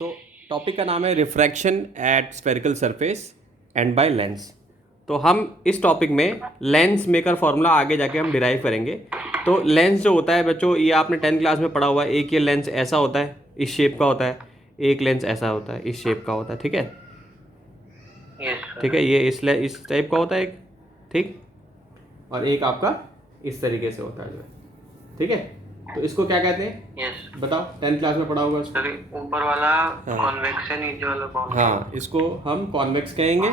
तो टॉपिक का नाम है refraction at spherical surface and by lens. तो हम इस टॉपिक में लेंस मेकर फॉर्मूला आगे जाके हम डिराइव करेंगे। तो लेंस जो होता है बच्चों, ये आपने 10th क्लास में पढ़ा हुआ है। एक ये लेंस ऐसा होता है, इस शेप का होता है। एक लेंस ऐसा होता है, इस शेप का होता है। ठीक है, ठीक है, ये इस टाइप का होता है एक, ठीक। और एक आपका इस तरीके से होता है जो है, ठीक है। तो इसको क्या कहते हैं? यस बताओ, 10th क्लास में पढ़ा होगा इसको। सर, ऊपर वाला हाँ। कॉन्वेक्स है, नीचे वाला कॉन्वेक्स। हाँ, इसको हम कॉन्वेक्स कहेंगे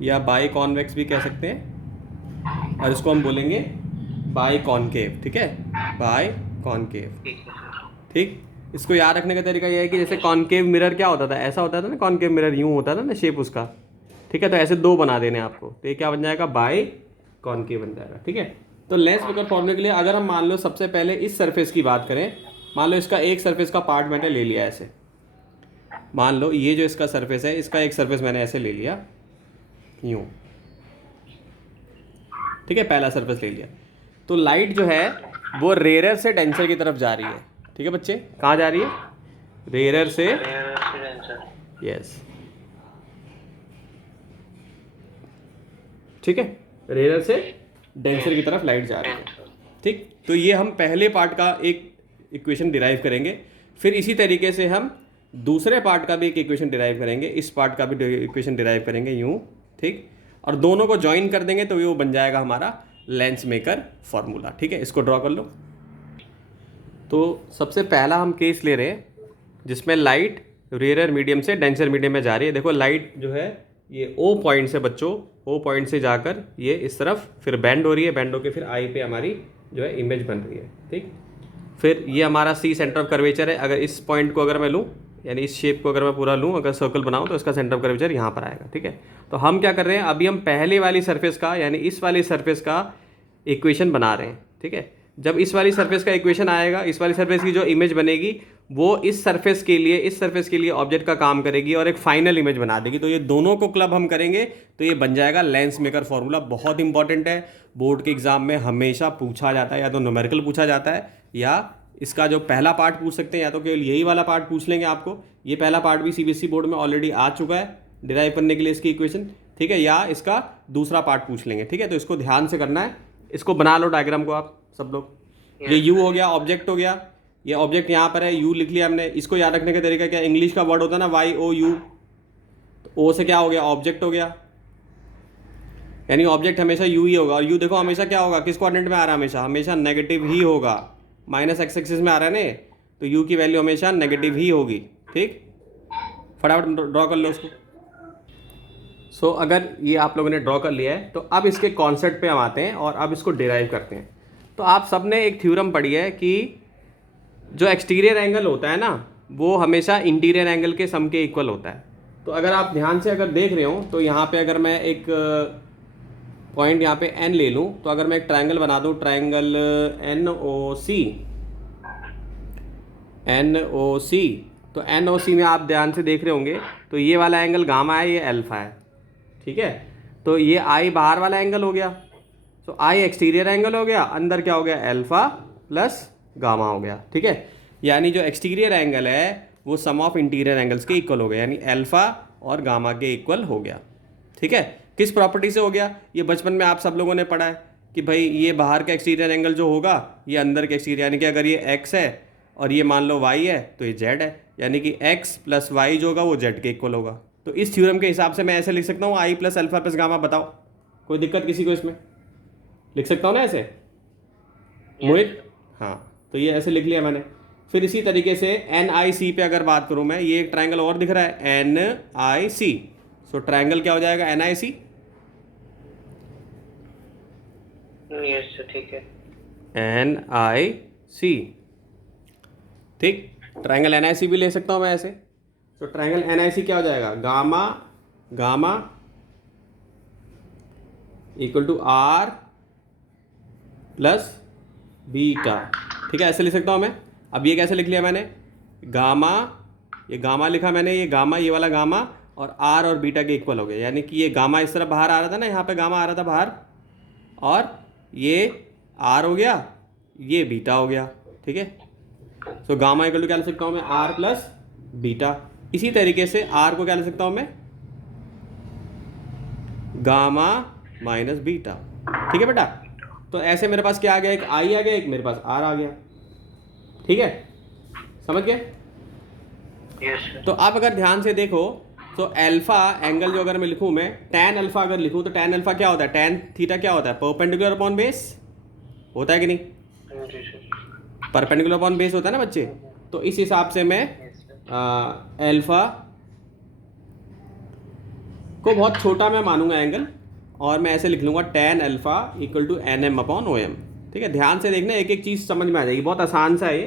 या बाई कॉन्वेक्स भी कह सकते हैं, और इसको हम बोलेंगे बाई कॉनकेव। ठीक है, बाई कॉनकेव। ठीक है सर। ठीक। इसको याद रखने का तरीका यह है कि जैसे कॉनकेव मिरर क्या होता था, ऐसा होता था ना, कॉनकेव मिरर यूं होता था ना शेप उसका। ठीक है, तो ऐसे दो बना देने आपको, तो ये क्या बन जाएगा, बाई कॉनकेव बन जाएगा। ठीक है। तो लेंस मेकर फॉर्मूले के लिए अगर हम मान लो सबसे पहले इस सरफेस की बात करें, मान लो इसका एक सरफेस का पार्ट मैंने ले लिया ऐसे। मान लो ये जो इसका सरफेस है, इसका एक सरफेस मैंने ऐसे ले लिया यूं। ठीक है, पहला सरफेस ले लिया। तो लाइट जो है वो रेयर से डेंसर की तरफ जा रही है। ठीक है बच्चे, कहाँ जा रही है? रेयर से, यस, ठीक है, रेयर से डेंसर की तरफ लाइट जा रही है। ठीक। तो ये हम पहले पार्ट का एक इक्वेशन डिराइव करेंगे, फिर इसी तरीके से हम दूसरे पार्ट का भी एक इक्वेशन डिराइव करेंगे, इस पार्ट का भी इक्वेशन डिराइव करेंगे यूं। ठीक। और दोनों को ज्वाइन कर देंगे तो वो बन जाएगा हमारा लेंस मेकर फॉर्मूला। ठीक है, इसको ड्रॉ कर लो। तो सबसे पहला हम केस ले रहे हैं जिसमें लाइट रेयर मीडियम से डेंसर मीडियम में जा रही है। देखो लाइट जो है ये ओ पॉइंट से बच्चों, ओ पॉइंट से जाकर ये इस तरफ फिर बेंड हो रही है, बेंड होकर फिर आई पे हमारी जो है इमेज बन रही है। ठीक। फिर ये हमारा सी सेंटर ऑफ कर्वेचर है। अगर इस पॉइंट को अगर मैं लूँ, यानी इस शेप को अगर मैं पूरा लूँ, अगर सर्कल बनाऊँ, तो इसका सेंटर ऑफ कर्वेचर यहाँ पर आएगा। ठीक है। तो हम क्या कर रहे हैं, अभी हम पहले वाली सरफेस का यानी इस वाली सरफेस का इक्वेशन बना रहे हैं। ठीक है। जब इस वाली सरफेस का इक्वेशन आएगा, इस वाली सरफेस की जो इमेज बनेगी वो इस सरफेस के लिए ऑब्जेक्ट का काम करेगी और एक फाइनल इमेज बना देगी। तो ये दोनों को क्लब हम करेंगे तो ये बन जाएगा लेंस मेकर फॉर्मूला। बहुत इंपॉर्टेंट है, बोर्ड के एग्जाम में हमेशा पूछा जाता है, या तो न्यूमेरिकल पूछा जाता है या इसका जो पहला पार्ट पूछ सकते हैं, या तो केवल यही वाला पार्ट पूछ लेंगे आपको। ये पहला पार्ट भी सीबीएसई बोर्ड में ऑलरेडी आ चुका है डिराइव करने के लिए इसकी इक्वेशन। ठीक है, या इसका दूसरा पार्ट पूछ लेंगे। ठीक है, तो इसको ध्यान से करना है। इसको बना लो डायग्राम को आप सब लोग। ये यू हो गया, ऑब्जेक्ट हो गया, ये ऑब्जेक्ट यहाँ पर है, यू लिख लिया हमने। इसको याद रखने का तरीका क्या, इंग्लिश का वर्ड होता है ना वाई ओ यू, तो ओ से क्या हो गया, ऑब्जेक्ट हो गया, यानी ऑब्जेक्ट हमेशा यू ही होगा। और यू देखो हमेशा क्या होगा, किस कोऑर्डिनेट में आ रहा है, हमेशा नेगेटिव ही होगा। माइनस एक्स एक्सिस में आ रहा है ना, तो यू की वैल्यू हमेशा नेगेटिव ही होगी। ठीक, फटाफट ड्रॉ कर लो उसको। सो अगर ये आप लोगों ने ड्रॉ कर लिया है तो अब इसके कॉन्सेप्ट पे हम आते हैं और अब इसको डिराइव करते हैं। तो आप सब ने एक थ्योरम पढ़ी है कि जो एक्सटीरियर एंगल होता है ना, वो हमेशा इंटीरियर एंगल के सम के इक्वल होता है। तो अगर आप ध्यान से अगर देख रहे हो तो यहाँ पे अगर मैं एक पॉइंट यहाँ पे एन ले लूँ, तो अगर मैं एक ट्रायंगल बना दूँ, ट्रायंगल एन ओ सी, तो एन ओ सी में आप ध्यान से देख रहे होंगे तो ये वाला एंगल गामा है, ये अल्फा है। ठीक है, तो ये आई बाहर वाला एंगल हो गया, तो आई एक्सटीरियर एंगल हो गया, अंदर क्या हो गया, अल्फा प्लस गामा हो गया। ठीक है, यानी जो एक्सटीरियर एंगल है वो सम ऑफ इंटीरियर एंगल्स के इक्वल हो गया, यानी अल्फा और गामा के इक्वल हो गया। ठीक है, किस प्रॉपर्टी से हो गया, ये बचपन में आप सब लोगों ने पढ़ा है कि भाई ये बाहर का एक्सटीरियर एंगल जो होगा ये अंदर के एक्सटीरियर, यानी कि अगर ये एक्स है और ये मान लो वाई है तो ये जेड है, यानी कि एक्स प्लस वाई जो होगा वो जेड के इक्वल होगा। तो इस थ्योरम के हिसाब से मैं ऐसे लिख सकता हूँ आई प्लस अल्फा प्लस गामा। बताओ कोई दिक्कत किसी को इसमें? लिख सकता हूँ ना ऐसे मोहित? हाँ, तो ये ऐसे लिख लिया मैंने। फिर इसी तरीके से एन आई सी पे अगर बात करूँ मैं, ये एक ट्रायंगल और दिख रहा है एन आई सी, सो ट्रायंगल क्या हो जाएगा, एन आई सी। ठीक है, एन आई सी। ठीक, ट्रायंगल एन आई सी भी ले सकता हूँ मैं ऐसे। तो ट्रायंगल एन आई सी क्या हो जाएगा, gamma gamma equal to R plus beta. ठीक है, ऐसे लिख सकता हूँ मैं। अब ये कैसे लिख लिया मैंने, गामा, ये गामा लिखा मैंने, ये गामा, ये वाला गामा और आर और बीटा के इक्वल हो गया, यानी कि ये गामा इस तरह बाहर आ रहा था ना, यहाँ पे गामा आ रहा था बाहर, और ये आर हो गया, ये बीटा हो गया। ठीक है, सो गामा इक्वल टू क्या लिख सकता हूँ मैं, आर प्लस बीटा। इसी तरीके से आर को क्या ले सकता हूँ मैं, गामा माइनस बीटा। ठीक है बेटा, तो ऐसे मेरे पास क्या आ गया, एक आई आ गया, एक मेरे पास आर आ गया। ठीक है, समझ गए? Yes sir. तो अब अगर ध्यान से देखो तो अल्फा एंगल जो अगर मैं लिखूं, मैं tan अल्फा अगर लिखूं तो tan अल्फा क्या होता है, tan थीटा क्या होता है, परपेंडिकुलर अपॉन बेस होता है कि नहीं? जी सर। परपेंडिकुलर अपॉन बेस होता है ना बच्चे। तो इस हिसाब से मैं यस सर। अल्फा को बहुत छोटा मैं मानूंगा एंगल, और मैं ऐसे लिख लूँगा tan alpha equal to N M upon O M. ठीक है, ध्यान से देखना, एक एक चीज़ समझ में आ जाएगी, बहुत आसान सा है ये।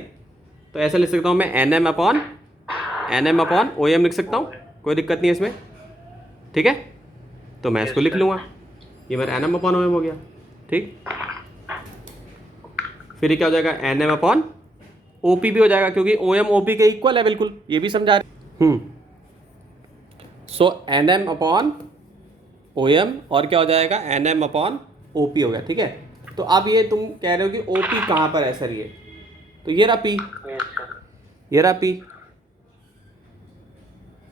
तो ऐसे लिख सकता हूँ मैं N M upon O M लिख सकता हूँ, कोई दिक्कत नहीं है इसमें। ठीक है, तो मैं इसको लिख लूँगा, ये मेरा N M upon O M हो गया। ठीक, फिर ये क्या हो जाएगा, N M upon O P भी हो जाएगा, क्योंकि ओ एम ओ पी के इक्वल है, बिल्कुल ये भी समझा रहे। So N M upon O M और क्या हो जाएगा, N M upon O P हो गया। ठीक है, तो अब ये तुम कह रहे हो कि ओ पी कहाँ पर है सर, ये तो ये रहा पी, यस सर। ये रहा पी,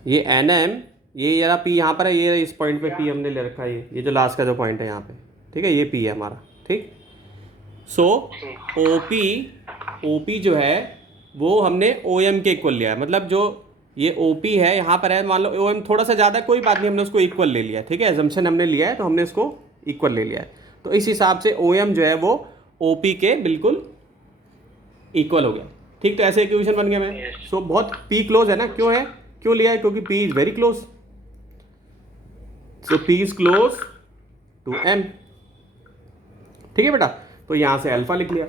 ये एन एम, ये रहा पी यहाँ पर है, ये इस पॉइंट पे पी हमने ले रखा है, ये जो लास्ट का जो पॉइंट है यहाँ पे। ठीक है, ये पी है हमारा। ठीक, सो ओ पी जो है वो हमने ओ एम के इक्वल लिया है, मतलब जो ये ओ पी है यहाँ पर है, मान लो ओ एम थोड़ा सा ज़्यादा, कोई बात नहीं, हमने उसको इक्वल ले लिया है। ठीक है, एजम्पशन हमने लिया है तो हमने इसको इक्वल ले लिया है। तो इस हिसाब से ओ एम जो है वो ओ पी के बिल्कुल इक्वल हो गया। ठीक, तो ऐसे इक्वेशन बन गया मैं। सो बहुत पी क्लोज है ना, क्यों है, क्यों लिया है, क्योंकि P is very close. So P is close to M. ठीक है बेटा, तो यहां से अल्फा लिख लिया,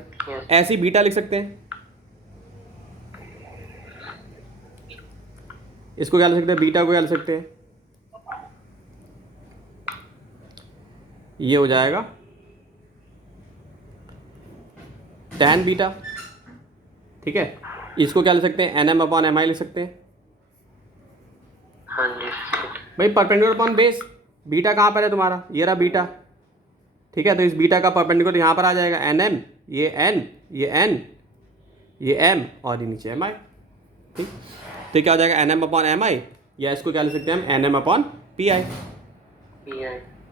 ऐसे ही बीटा लिख सकते हैं। इसको क्या लिख सकते हैं, बीटा को क्या लिख सकते हैं, ये हो जाएगा tan बीटा। ठीक है, इसको क्या लिख सकते हैं, एन एम अपॉन एम आई लिख सकते हैं। हाँ जी सर। भाई परपेंडिकुलर अपॉन बेस, बीटा कहाँ पर है तुम्हारा, ये रहा बीटा। ठीक है, तो इस बीटा का परपेंडिकुलर यहाँ पर आ जाएगा एन एम, ये एन, ये एन, ये एम, और ये नीचे एम आई। ठीक, तो क्या हो जाएगा, N M upon M I, या इसको क्या लिख सकते हैं हम, N M upon P I.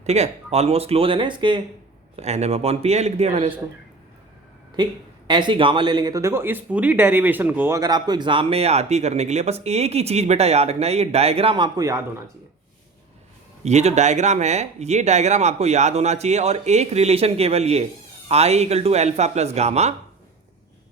ठीक है, ऑलमोस्ट क्लोज है ना इसके, तो N M upon P I लिख दिया मैंने इसको। ठीक, ऐसे ही गामा ले लेंगे। तो देखो इस पूरी डेरिवेशन को अगर आपको एग्जाम में या आती करने के लिए बस एक ही चीज़ बेटा याद रखना है, ये डायग्राम आपको याद होना चाहिए। ये जो डायग्राम है, ये डायग्राम आपको याद होना चाहिए, और एक रिलेशन केवल ये i equal to alpha plus gamma.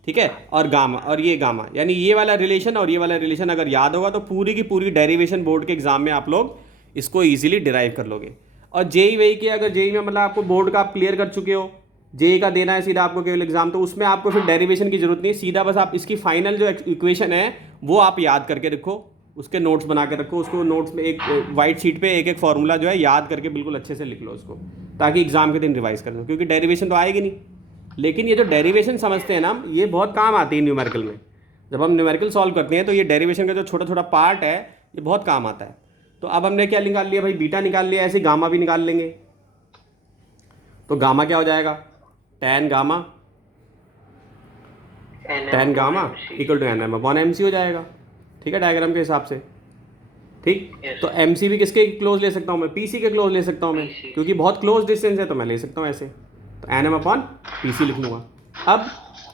ठीक है, और गामा और ये गामा, यानी ये वाला रिलेशन और ये वाला रिलेशन अगर याद होगा तो पूरी की पूरी डेरिवेशन बोर्ड के एग्जाम में आप लोग इसको इजीली डिराइव कर लोगे। और जेई वेई के, अगर जेई में मतलब आपको बोर्ड का आप क्लियर कर चुके हो, जेई का देना है सीधा आपको केवल एग्जाम, तो उसमें आपको फिर डेरिवेशन की जरूरत नहीं, सीधा बस आप इसकी फाइनल जो इक्वेशन है वो आप याद करके रखो, उसके नोट्स बना के रखो, उसको नोट्स में एक वाइट शीट पे एक एक फॉर्मूला जो है याद करके बिल्कुल अच्छे से लिख लो उसको, ताकि एग्जाम के दिन रिवाइज कर दो, क्योंकि डेरिवेशन तो आएगी नहीं। लेकिन ये जो डेरिवेशन समझते हैं ना, ये बहुत काम आती है न्यूमेरिकल में। जब हम न्यूमेरिकल सॉल्व करते हैं तो ये डेरिवेशन का जो छोटा छोटा पार्ट है ये बहुत काम आता है। तो अब हमने क्या निकाल लिया भाई, बीटा निकाल लिया, ऐसे गामा भी निकाल लेंगे। तो गामा क्या हो जाएगा, tan gamma equal to N M upon M C हो जाएगा। ठीक है, डायग्राम के हिसाब से। ठीक, तो एम सी भी किसके क्लोज ले सकता हूँ मैं, पी सी के क्लोज ले सकता हूँ मैं, क्योंकि बहुत क्लोज डिस्टेंस है तो मैं ले सकता हूँ ऐसे। तो N M upon P C लिख लूँगा।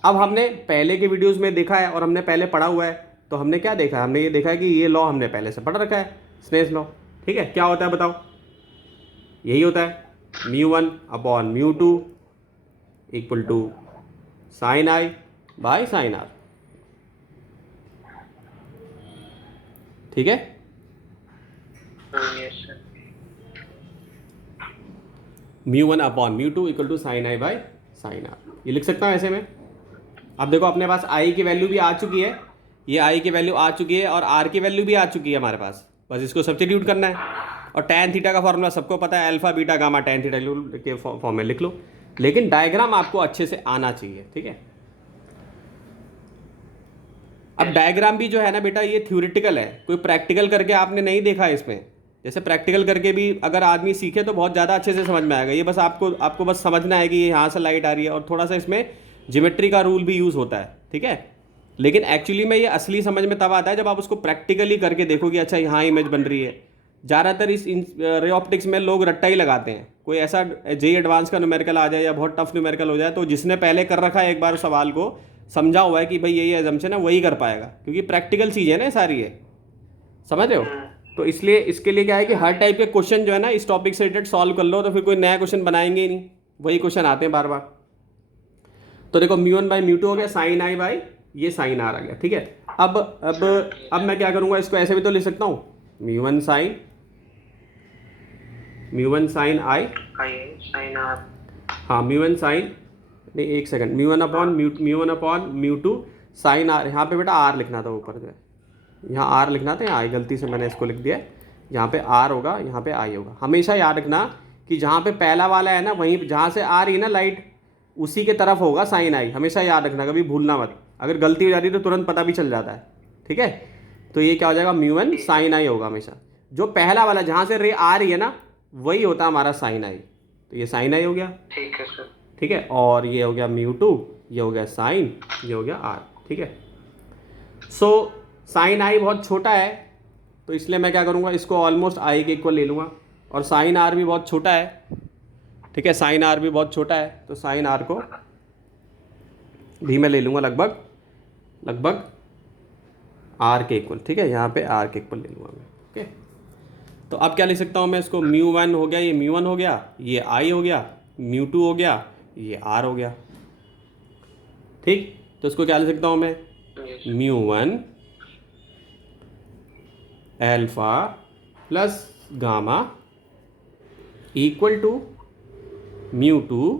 अब हमने पहले के वीडियोज़ में देखा है और हमने पहले पढ़ा हुआ है, तो हमने क्या देखा है, हमने ये देखा है कि ये लॉ हमने पहले से पढ़ रखा है, स्नेल्स लॉ। ठीक है, क्या होता है बताओ, यही होता है μ1 upon μ2 equal to sine i by sine r. ठीक है, μ1 upon μ2 equal to sine i by sine r, ये लिख सकता हूँ ऐसे में। अब देखो अपने पास आई की वैल्यू भी आ चुकी है, ये आई की वैल्यू आ चुकी है, और आर की वैल्यू भी आ चुकी है हमारे पास, बस इसको सब्स्टिट्यूट करना है। और tan थीटा का फॉर्मूला सबको पता है, alpha beta gamma tan theta के फॉर्म में लिख लो, लेकिन डायग्राम आपको अच्छे से आना चाहिए। ठीक है, अब डायग्राम भी जो है ना बेटा ये थ्योरेटिकल है, कोई प्रैक्टिकल करके आपने नहीं देखा है इसमें। जैसे प्रैक्टिकल करके भी अगर आदमी सीखे तो बहुत ज़्यादा अच्छे से समझ में आएगा। ये बस आपको बस समझना है कि यहाँ से लाइट आ रही है, और थोड़ा सा इसमें ज्योमेट्री का रूल भी यूज़ होता है। ठीक है, लेकिन एक्चुअली में ये असली समझ में तब आता है जब आप उसको प्रैक्टिकली करके देखोगे, अच्छा यहाँ इमेज बन रही है। ज़्यादातर इस रे ऑप्टिक्स में लोग रट्टा ही लगाते हैं। कोई ऐसा जेई एडवांस का न्यूमेरिकल आ जाए या बहुत टफ न्यूमेरिकल हो जाए तो जिसने पहले कर रखा है एक बार सवाल को, समझा हुआ है कि भाई यही एजम्पशन है, वही कर पाएगा, क्योंकि प्रैक्टिकल चीज़ है ना सारी ये, समझ रहे हो। तो इसलिए इसके लिए क्या है कि हर टाइप के क्वेश्चन जो है ना इस टॉपिक से रिलेटेड सॉल्व कर लो, तो फिर कोई नया क्वेश्चन बनाएंगे ही नहीं, वही क्वेश्चन आते हैं बार बार। तो देखो μ1 बाई μ2 हो गया, साइन आई बाई ये साइन आर आ गया, ठीक है। अब मैं क्या करूंगा, इसको ऐसे भी तो लिख सकता हूँ, μ1 साइन आई, साइन आर, हाँ μ1 साइन, नहीं एक सेकंड, μ1 अपॉन μ2 साइन आर। यहाँ पे बेटा आर लिखना था ऊपर जो है, यहाँ आर लिखना था, यहाँ आई गलती से मैंने इसको लिख दिया है। यहाँ पे आर होगा, यहाँ पे आई होगा। हमेशा याद रखना कि जहाँ पे पहला वाला है ना, वहीं जहाँ से आ रही है ना लाइट, उसी के तरफ होगा साइन आई। हमेशा याद रखना, कभी भूलना मत। अगर गलती हो जाती है तो तुरंत पता भी चल जाता है, ठीक है। तो ये क्या हो जाएगा, μ1 साइन आई होगा हमेशा। जो पहला वाला जहाँ से रे आ रही है ना, वही होता है हमारा साइन आई। तो ये साइन आई हो गया, ठीक है सर, ठीक है। और ये हो गया μ2, ये हो गया साइन, ये हो गया आर, ठीक है। सो साइन आई बहुत छोटा है, तो इसलिए मैं क्या करूँगा, इसको ऑलमोस्ट आई के इक्वल ले लूँगा। और साइन आर भी बहुत छोटा है, ठीक है, साइन आर भी बहुत छोटा है, तो साइन आर को भी मैं ले लूँगा लगभग आर के इक्वल, ठीक है। यहाँ पे आर के इक्वल ले लूँगा मैं, ओके। तो अब क्या लिख सकता हूँ मैं इसको, μ1 हो गया, ये μ1 हो गया, ये आई हो गया, μ2 हो गया, ये आर हो गया, ठीक। तो इसको क्या लिख सकता हूँ मैं, μ1 alpha plus gamma equal to μ2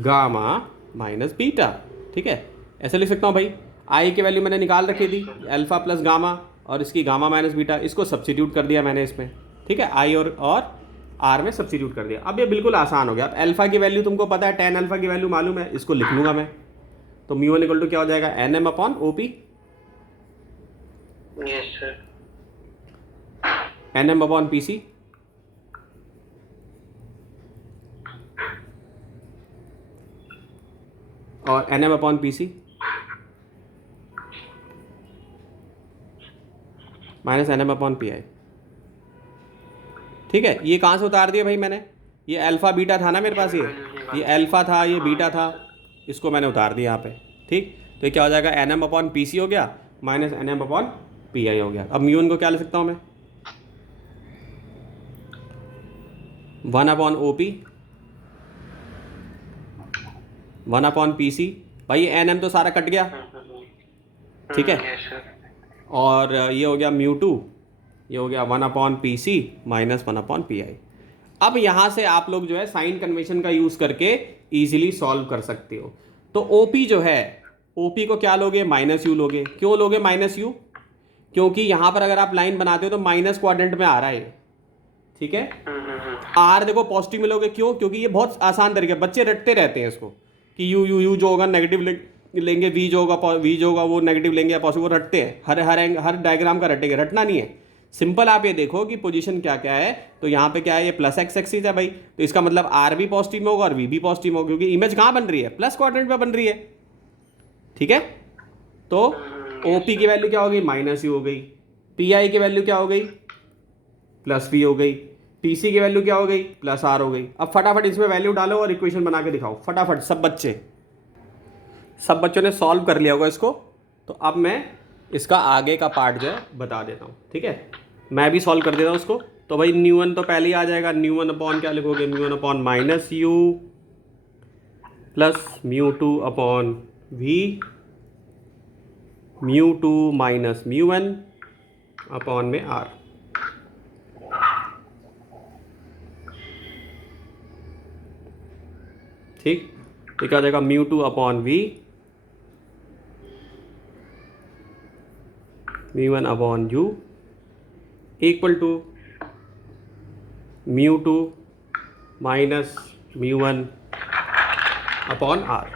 gamma minus beta, ठीक है। ऐसे लिख सकता हूँ भाई। आई की वैल्यू मैंने निकाल रखी थी, अल्फा प्लस गामा, और इसकी गामा माइनस बीटा, इसको सब्स्टिट्यूट कर दिया मैंने इसमें, ठीक है। आई और आर में सब्स्टिट्यूट कर दिया। अब ये बिल्कुल आसान हो गया। अब अल्फा की वैल्यू तुमको पता है, tan अल्फा की वैल्यू मालूम है, इसको लिख लूँगा मैं। तो μ1 इक्वल टू क्या हो जाएगा, NM upon OP, yes sir, NM upon PC, और NM upon PC minus NM upon PI, ठीक है। ये कहाँ से उतार दिया भाई मैंने, ये अल्फा बीटा था ना मेरे पास, ये अल्फा था, ये बीटा था, इसको मैंने उतार दिया यहाँ पे, ठीक। तो ये क्या हो जाएगा, NM अपॉन PC हो गया माइनस NM अपॉन PI हो गया। अब μ1 को क्या लिख सकता हूँ मैं, 1 अपॉन OP, 1 अपॉन PC, भाई NM तो सारा कट गया, ठीक है। यस सर, और ये हो गया μ2, ये हो गया 1 upon PC minus 1 upon PI। अब यहाँ से आप लोग जो है साइन कन्वेंशन का यूज़ करके इजीली सॉल्व कर सकते हो। तो OP जो है, OP को क्या लोगे, माइनस यू लोगे। क्यों लोगे माइनस यू, क्योंकि यहाँ पर अगर आप लाइन बनाते हो तो माइनस क्वाड्रेंट में आ रहा है, ठीक है। आर देखो पॉजिटिव में लोगे, क्यों, क्योंकि ये बहुत आसान तरीके, बच्चे रटते रहते हैं इसको कि यू जो होगा नेगेटिव लेंगे, वी जो होगा वो नेगेटिव लेंगे या पॉजिटिव, वो रटते हैं, हर डायग्राम का रटेंगे। रटना नहीं है, सिंपल आप ये देखो कि पोजीशन क्या क्या है। तो यहाँ पे क्या है, ये प्लस एक्स एक्सिस है भाई, तो इसका मतलब आर भी पॉजिटिव में होगा और वी भी पॉजिटिव होगा, क्योंकि इमेज कहाँ बन रही है, प्लस क्वाड्रेंट में बन रही है, ठीक है। तो ओपी की वैल्यू क्या हो गई, माइनस यू हो गई। पीआई की वैल्यू क्या हो गई, प्लस वी हो गई। पीसी की वैल्यू क्या हो गई, प्लस आर हो गई। अब फटाफट इसमें वैल्यू डालो और इक्वेशन बना के दिखाओ फटाफट। सब बच्चों ने सॉल्व कर लिया होगा इसको। तो अब मैं इसका आगे का पार्ट जो है बता देता हूँ, ठीक है। मैं भी सॉल्व कर देता हूँ उसको। तो भाई μ1 तो पहले ही आ जाएगा, μ1 अपॉन क्या लिखोगे, μ1 upon minus u plus μ2 upon v, μ2 minus μ1 upon में आर। ठीक, तो क्या हो जाएगा, μ2 upon v, μ1 upon u equal to μ2 minus μ1 upon R.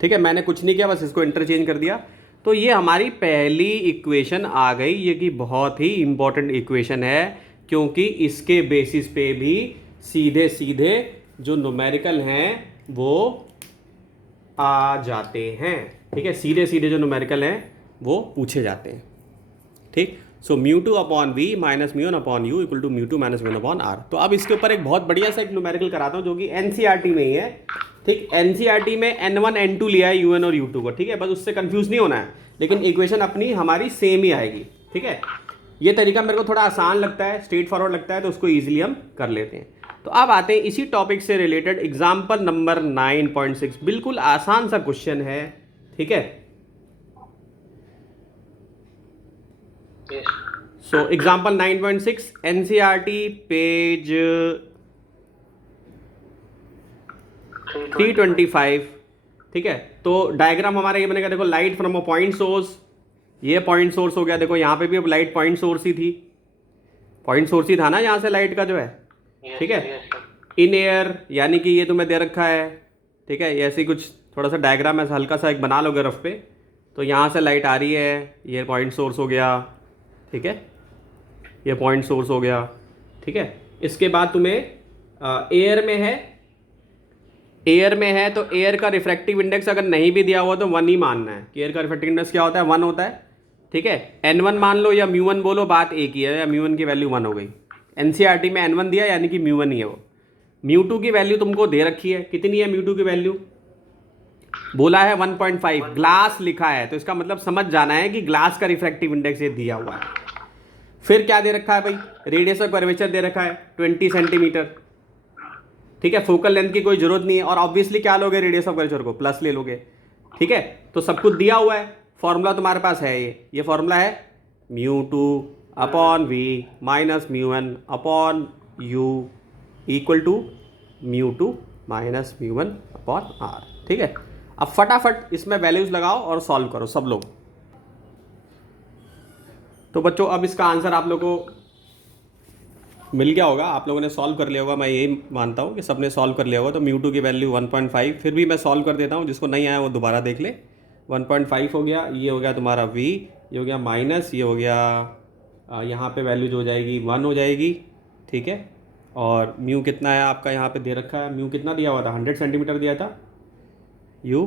ठीक है, मैंने कुछ नहीं किया, बस इसको इंटरचेंज कर दिया। तो ये हमारी पहली इक्वेशन आ गई। ये कि बहुत ही इंपॉर्टेंट इक्वेशन है, क्योंकि इसके बेसिस पे भी सीधे सीधे जो न्यूमेरिकल हैं वो आ जाते हैं। ठीक है, सीधे सीधे जो न्यूमेरिकल हैं वो पूछे जाते हैं। ठीक, so μ2 upon v minus μ1 upon u equal to μ2 minus μ1 upon R. तो अब इसके ऊपर एक बहुत बढ़िया सा एक न्यूमेरिकल कराता हूँ जो कि एनसीईआरटी में ही है। ठीक, एनसीईआरटी में n1 n2 लिया है un और u2 को। ठीक है, बस उससे कंफ्यूज नहीं होना है, लेकिन इक्वेशन अपनी हमारी सेम ही आएगी। ठीक है, ये तरीका मेरे को थोड़ा आसान लगता है, स्ट्रेट फॉरवर्ड लगता है, तो उसको ईजिली हम कर लेते हैं। तो अब आते हैं इसी टॉपिक से रिलेटेड एग्जाम्पल नंबर 9.6। बिल्कुल आसान सा क्वेश्चन है। ठीक है, सो एग्जाम्पल 9.6 एनसीईआरटी पेज 325। ठीक है, तो डायग्राम हमारा ये बनेगा, देखो light from a point source, ये पॉइंट सोर्स हो गया। देखो यहाँ पे भी अब लाइट पॉइंट सोर्स ही थी, पॉइंट सोर्स ही था ना यहाँ से लाइट का जो है। ठीक है, इन एयर यानी कि ये तुम्हें दे रखा है। ठीक है, ऐसे कुछ थोड़ा सा डायग्राम ऐसा हल्का सा एक बना लोगे रफ पे, तो यहाँ से लाइट आ रही है, ये पॉइंट सोर्स हो गया। ठीक है, ये पॉइंट सोर्स हो गया। ठीक है, इसके बाद तुम्हें एयर में है, एयर में है तो एयर का रिफ्रैक्टिव इंडेक्स अगर नहीं भी दिया हुआ तो 1 ही मानना है कि एयर का रिफ्रैक्टिव इंडेक्स क्या होता है, 1 होता है। ठीक है, n1 मान लो या μ1 बोलो, बात एक ही है, या μ1 की वैल्यू 1 हो गई। एनसीईआरटी में n1 दिया यानी कि μ1 ही है वो। μ2 की वैल्यू तुमको दे रखी है, कितनी है μ2 की वैल्यू, बोला है 1.5, ग्लास लिखा है, तो इसका मतलब समझ जाना है कि ग्लास का रिफ्रैक्टिव इंडेक्स ये दिया हुआ है। फिर क्या दे रखा है भाई, रेडियस ऑफ कर्वेचर दे रखा है 20 सेंटीमीटर। ठीक है, फोकल लेंथ की कोई जरूरत नहीं है, और ऑब्वियसली क्या लोगे रेडियस ऑफ कर्वेचर को प्लस ले लोगे। ठीक है, तो सब कुछ दिया हुआ है, फॉर्मूला तुम्हारे पास है, ये फॉर्मूला है μ2 upon v minus μ1 upon u equal to μ2 minus μ1 upon R. ठीक है, अब फटाफट इसमें वैल्यूज लगाओ और सॉल्व करो सब लोग। तो बच्चों अब इसका आंसर आप लोगों को मिल गया होगा, आप लोगों ने सॉल्व कर लिया होगा, मैं यही मानता हूँ कि सबने सॉल्व कर लिया होगा। तो μ2 की वैल्यू 1.5, फिर भी मैं सॉल्व कर देता हूँ, जिसको नहीं आया वो दोबारा देख ले। 1.5 हो गया, ये हो गया तुम्हारा v, ये हो गया माइनस, ये हो गया यहाँ पे वैल्यू जो हो जाएगी 1 हो जाएगी। ठीक है, और म्यू कितना है आपका यहाँ पे दे रखा है, म्यू कितना दिया हुआ था, 100 सेंटीमीटर दिया था u,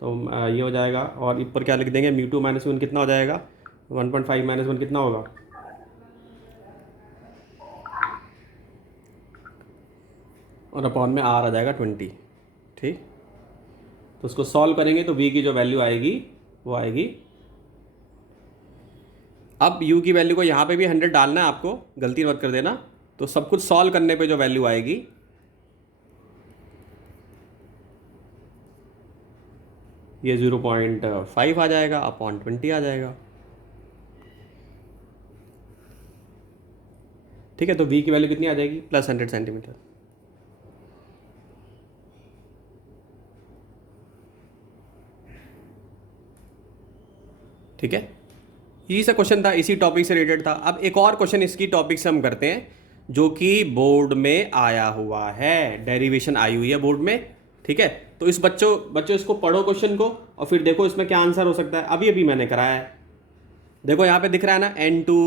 तो ये हो जाएगा। और ऊपर क्या लिख देंगे, μ2 माइनस 1 कितना हो जाएगा, 1.5 माइनस 1 कितना होगा, और अपॉन में आर आ जाएगा 20। ठीक, तो उसको सॉल्व करेंगे तो v की जो वैल्यू आएगी वो आएगी, अब u की वैल्यू को यहाँ पे भी 100 डालना है आपको, गलती मत कर देना। तो सब कुछ सॉल्व करने पे जो वैल्यू आएगी ये 0.5 आ जाएगा अपॉन 20 आ जाएगा। ठीक है, तो v की वैल्यू कितनी आ जाएगी, प्लस 100 सेंटीमीटर। ठीक है, यही सा क्वेश्चन था, इसी टॉपिक से रिलेटेड था। अब एक और क्वेश्चन इसकी टॉपिक से हम करते हैं जो कि बोर्ड में आया हुआ है, डेरिवेशन आई हुई है बोर्ड में। ठीक है, तो इस बच्चों इसको पढ़ो क्वेश्चन को, और फिर देखो इसमें क्या आंसर हो सकता है। अभी अभी मैंने कराया है, देखो यहाँ पे दिख रहा है ना n2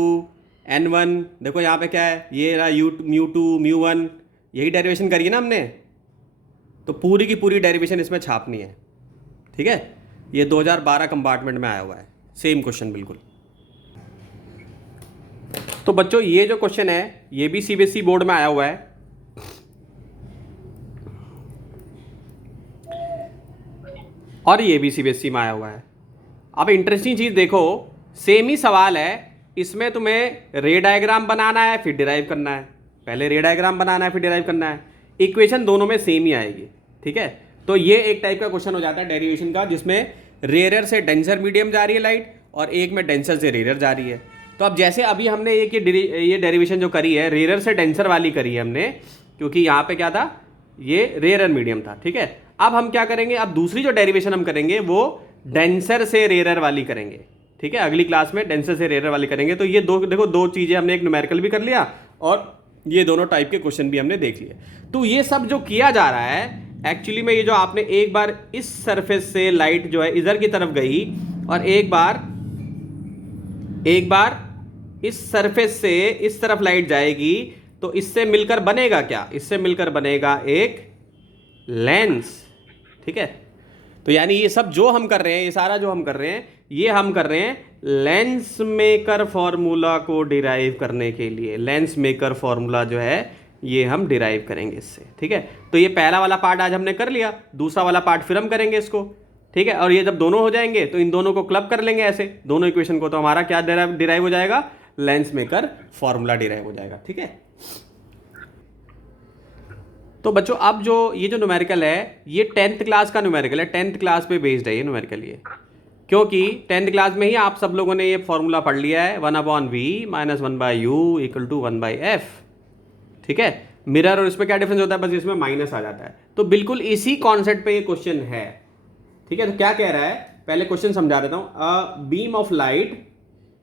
n1, देखो यहाँ पे क्या है, ये रहा μ2 μ1, यही डेरिवेशन करी है ना हमने, तो पूरी की पूरी डेरिवेशन इसमें छापनी है। ठीक है, ये 2012 कंपार्टमेंट में आया हुआ है, सेम क्वेश्चन बिल्कुल। तो बच्चों ये जो क्वेश्चन है ये भी सीबीएसई बोर्ड में आया हुआ है, और ये भी सीबीएसई में आया हुआ है। अब इंटरेस्टिंग चीज़ देखो, सेम ही सवाल है, इसमें तुम्हें रे डायग्राम बनाना है फिर डिराइव करना है, पहले रे डायग्राम बनाना है फिर डिराइव करना है, इक्वेशन दोनों में सेम ही आएगी। ठीक है, तो ये एक टाइप का क्वेश्चन हो जाता है डेरिवेशन का, जिसमें रेयर से डेंसर मीडियम जा रही है लाइट, और एक में डेंसर से रेयर जा रही है। तो अब जैसे अभी हमने ये डेरिवेशन जो करी है, रेयर से डेंसर वाली करी है हमने, क्योंकि यहाँ पे क्या था, ये रेयर मीडियम था। ठीक है, अब हम क्या करेंगे, अब दूसरी जो डेरिवेशन हम करेंगे वो डेंसर से रेयर वाली करेंगे। ठीक है, अगली क्लास में डेंसर से रेयर वाली करेंगे। तो ये दो चीज़ें हमने, एक न्यूमेरिकल भी कर लिया और ये दोनों टाइप के क्वेश्चन भी हमने देख लिए। तो ये सब जो किया जा रहा है एक्चुअली में, ये जो आपने एक बार इस सरफेस से लाइट जो है इधर की तरफ गई, और एक बार इस सरफेस से इस तरफ लाइट जाएगी, तो इससे मिलकर बनेगा क्या, इससे मिलकर बनेगा एक लेंस। ठीक है, तो यानी ये सब जो हम कर रहे हैं, ये सारा जो हम कर रहे हैं, ये हम कर रहे हैं लेंस मेकर फॉर्मूला को डिराइव करने के लिए। लेंस मेकर फॉर्मूला जो है ये हम डिराइव करेंगे इससे, ठीक है। तो ये पहला वाला पार्ट आज हमने कर लिया, दूसरा वाला पार्ट फिर हम करेंगे इसको, ठीक है। और ये जब दोनों हो जाएंगे तो इन दोनों को क्लब कर लेंगे ऐसे, दोनों इक्वेशन को, तो हमारा क्या डिराइव हो जाएगा, लेंस मेकर फॉर्मूला डिराइव हो जाएगा, ठीक है। तो बच्चों अब जो ये जो न्यूमेरिकल है ये 10th क्लास का न्यूमेरिकल है, 10th क्लास पे बेस्ड है ये न्यूमेरिकल, ये क्योंकि 10th क्लास में ही आप सब लोगों ने ये फॉर्मूला पढ़ लिया है, 1/v - 1/u = 1/f, ठीक है। मिरर और इसमें क्या डिफरेंस होता है, बस इसमें माइनस आ जाता है। तो बिल्कुल इसी कॉन्सेप्ट पे ये क्वेश्चन है, ठीक है। तो क्या कह रहा है, पहले क्वेश्चन समझा देता हूँ। अ बीम ऑफ लाइट,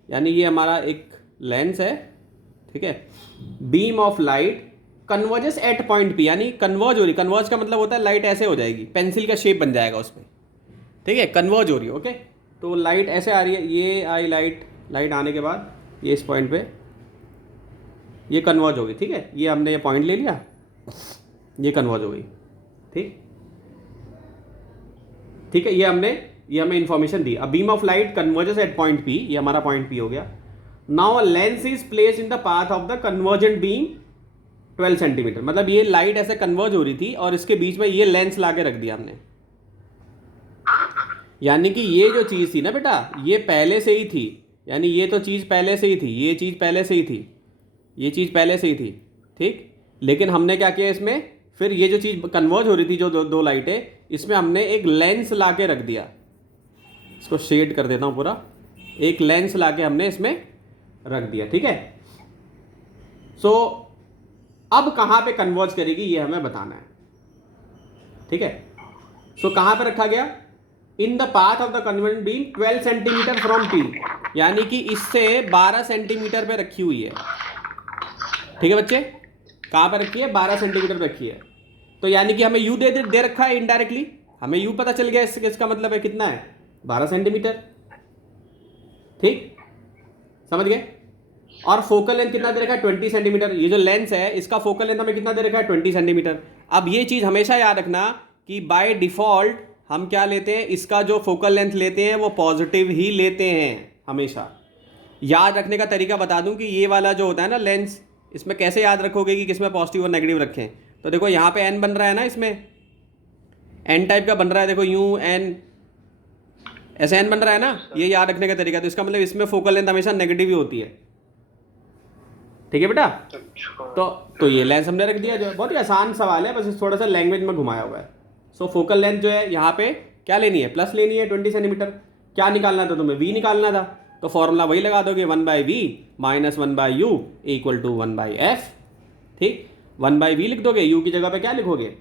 यानी ये हमारा एक लेंस है, ठीक है। Beam of light converges at point P, यानी कन्वर्ज हो रही, कन्वर्ज का मतलब होता है लाइट ऐसे हो जाएगी, पेंसिल का शेप बन जाएगा उसमें, ठीक है, कन्वर्ज हो रही है, ओके। तो लाइट ऐसे आ रही है, ये आई लाइट आने के बाद ये इस पॉइंट पे ये कन्वर्ज हो गई, ठीक है। ये हमने ये पॉइंट ले लिया, ये कन्वर्ज हो गई, ठीक है। ये हमें इंफॉर्मेशन दी। A beam of light converges at point P, ये हमारा पॉइंट पी हो गया। Now a lens is placed in the path of the convergent beam 12 centimetre, मतलब ये लाइट ऐसे कन्वर्ज हो रही थी और इसके बीच में ये लेंस ला के रख दिया हमने, यानी कि ये जो चीज़ थी ना बेटा, ये पहले से ही थी, यानी ये तो चीज़ पहले से ही थी, ये चीज़ पहले से ही थी, ये चीज़ पहले से ही थी, ठीक। लेकिन हमने क्या किया इसमें, फिर ये जो चीज़ कन्वर्ज हो रही थी, जो दो लाइटें, इसमें हमने एक लेंस ला के रख दिया। इसको शेड कर देता हूँ पूरा, एक लेंस ला के हमने इसमें रख दिया, ठीक है। सो अब कहाँ पे कन्वर्ज करेगी ये हमें बताना है, ठीक है। सो कहाँ पे रखा गया, इन the path of the convergent beam 12 centimetre from P, यानी कि इससे 12 सेंटीमीटर पे रखी हुई है, ठीक है बच्चे। कहाँ पे रखी है, 12 सेंटीमीटर पे रखी है। तो यानी कि हमें यू दे रखा है इनडायरेक्टली, हमें यू पता चल गया, इसका मतलब है कितना है, 12 सेंटीमीटर, ठीक, समझ गए। और फोकल लेंथ कितना दे रखा है, 20 सेंटीमीटर। ये जो लेंस है इसका फोकल लेंथ हमें कितना दे रखा है, 20 सेंटीमीटर। अब ये चीज़ हमेशा याद रखना कि बाय डिफ़ॉल्ट हम क्या लेते हैं, इसका जो फोकल लेंथ लेते हैं वो पॉजिटिव ही लेते हैं हमेशा। याद रखने का तरीका बता दूं कि ये वाला जो होता है ना लेंस, इसमें कैसे याद रखोगे कि किसमें पॉजिटिव और नेगेटिव रखें। तो देखो यहाँ पे एन बन रहा है ना, इसमें एन टाइप का बन रहा है, देखो यू एन, ऐसे एन बन रहा है ना, ये याद रखने का तरीका। तो इसका मतलब इसमें फोकल लेंथ हमेशा नेगेटिव ही होती है, ठीक है बेटा। तो ये लेंस हमने रख दिया, जो बहुत ही आसान सवाल है, बस थोड़ा सा लैंग्वेज में घुमाया हुआ है। सो फोकल लेंथ जो है यहाँ पे क्या लेनी है, प्लस लेनी है 20 सेंटीमीटर। क्या निकालना था तुम्हें, वी निकालना था, तो फॉर्मूला वही लगा दोगे, 1/v - 1/u = 1/f, ठीक। 1/v लिख दोगे, u की जगह पे क्या लिखोगे,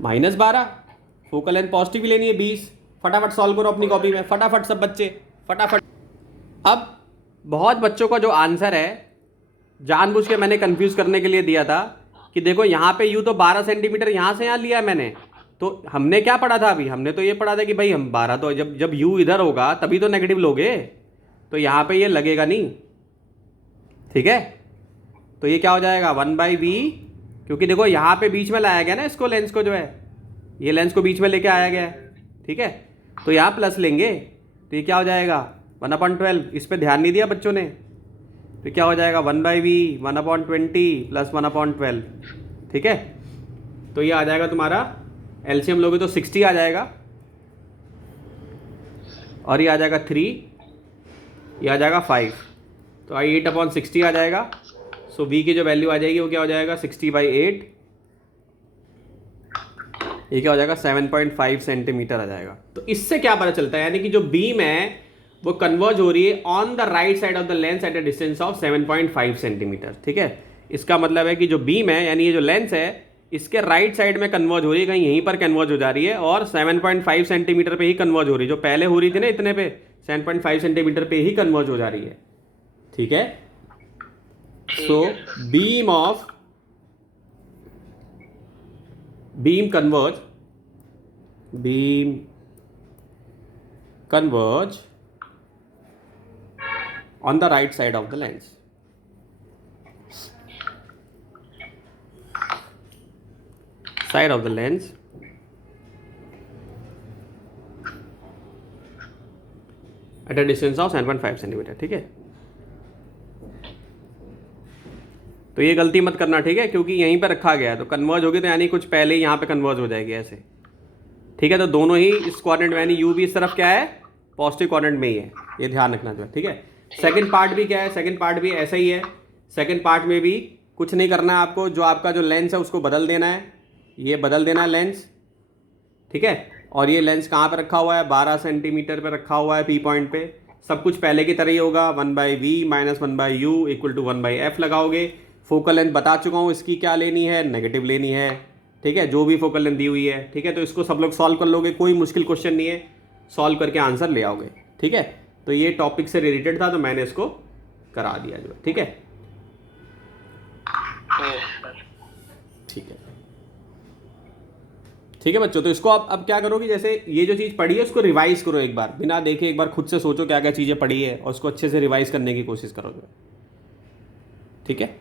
-12। फोकल लेंथ पॉजिटिव लेनी है 20। फटाफट सॉल्व करो अपनी कॉपी में, फटाफट सब बच्चे, फटाफट। अब बहुत बच्चों का जो आंसर है, जानबूझ के मैंने कंफ्यूज करने के लिए दिया था कि देखो यहाँ पे यू तो 12 सेंटीमीटर यहाँ से यहाँ लिया है मैंने, तो हमने क्या पढ़ा था अभी, हमने तो ये पढ़ा था कि भाई हम 12, तो जब यू इधर होगा तभी तो नेगेटिव लोगे, तो यहाँ पे ये लगेगा नहीं, ठीक है। तो ये क्या हो जाएगा, 1/v, क्योंकि देखो यहाँ पे बीच में लाया गया ना इसको, लेंस को जो है, ये लेंस को बीच में लेके आया गया है, ठीक है। तो यहाँ प्लस लेंगे, तो ये क्या हो जाएगा, 1/12। इस पर ध्यान नहीं दिया बच्चों ने, तो क्या हो जाएगा, 1/v 1/20 + 1/12, ठीक है। तो ये आ जाएगा तुम्हारा, एलसीएम लोगे तो 60 आ जाएगा, और ये आ जाएगा 3, ये आ जाएगा 5, तो 8/60 आ जाएगा। सो v की जो वैल्यू आ जाएगी वो क्या हो जाएगा, 60/8, ये क्या हो जाएगा, 7.5 सेंटीमीटर आ जाएगा। तो इससे क्या पता चलता है, यानी कि जो बीम है वो कन्वर्ज हो रही है on the right side of the lens eight a distance of 7.5 centimetre, ठीक है। इसका मतलब है कि जो बीम है, यानी ये जो लेंस है, इसके राइट साइड में कन्वर्ज हो रही है, कहीं यहीं पर कन्वर्ज हो जा रही है, और 7.5 सेंटीमीटर पे ही कन्वर्ज हो रही है। जो पहले हो रही थी ना इतने पे, 7.5 सेंटीमीटर पे ही कन्वर्ज हो जा रही है, ठीक है। So beam converge on the right side of the lens. At a distance of 7.5 centimetre, ठीक है। तो ये गलती मत करना, ठीक है, क्योंकि यहीं पर रखा गया है तो कन्वर्ज होगी, तो यानी कुछ पहले ही यहाँ पे कन्वर्ज हो जाएगी ऐसे, ठीक है। तो दोनों ही इस क्वाड्रेंट में, यानी यू भी इस तरफ क्या है, पॉजिटिव क्वाड्रेंट में ही है, ये ध्यान रखना जो है, ठीक है। सेकंड पार्ट भी क्या है, सेकंड पार्ट भी ऐसा ही है। सेकंड पार्ट में भी कुछ नहीं करना है आपको, जो आपका जो लेंस है उसको बदल देना है, ये बदल देना है लेंस, ठीक है। और ये लेंस कहाँ पे रखा हुआ है, 12 सेंटीमीटर पे रखा हुआ है पी पॉइंट पे। सब कुछ पहले की तरह ही होगा, 1/v minus 1/u equal to 1/f लगाओगे। फोकल लेंथ बता चुका हूँ इसकी क्या लेनी है, नेगेटिव लेनी है, ठीक है, जो भी फोकल लेंथ दी हुई है, ठीक है। तो इसको सब लोग सॉल्व कर लोगे, कोई मुश्किल क्वेश्चन नहीं है, सॉल्व करके आंसर ले आओगे, ठीक है। तो ये टॉपिक से रिलेटेड था तो मैंने इसको करा दिया जो है, ठीक है। ठीक है, ठीक है बच्चों। तो इसको आप अब क्या करोगे, जैसे ये जो चीज़ पढ़ी है उसको रिवाइज करो एक बार, बिना देखे एक बार खुद से सोचो क्या क्या चीज़ें पढ़ी है और उसको अच्छे से रिवाइज करने की कोशिश करो, ठीक है।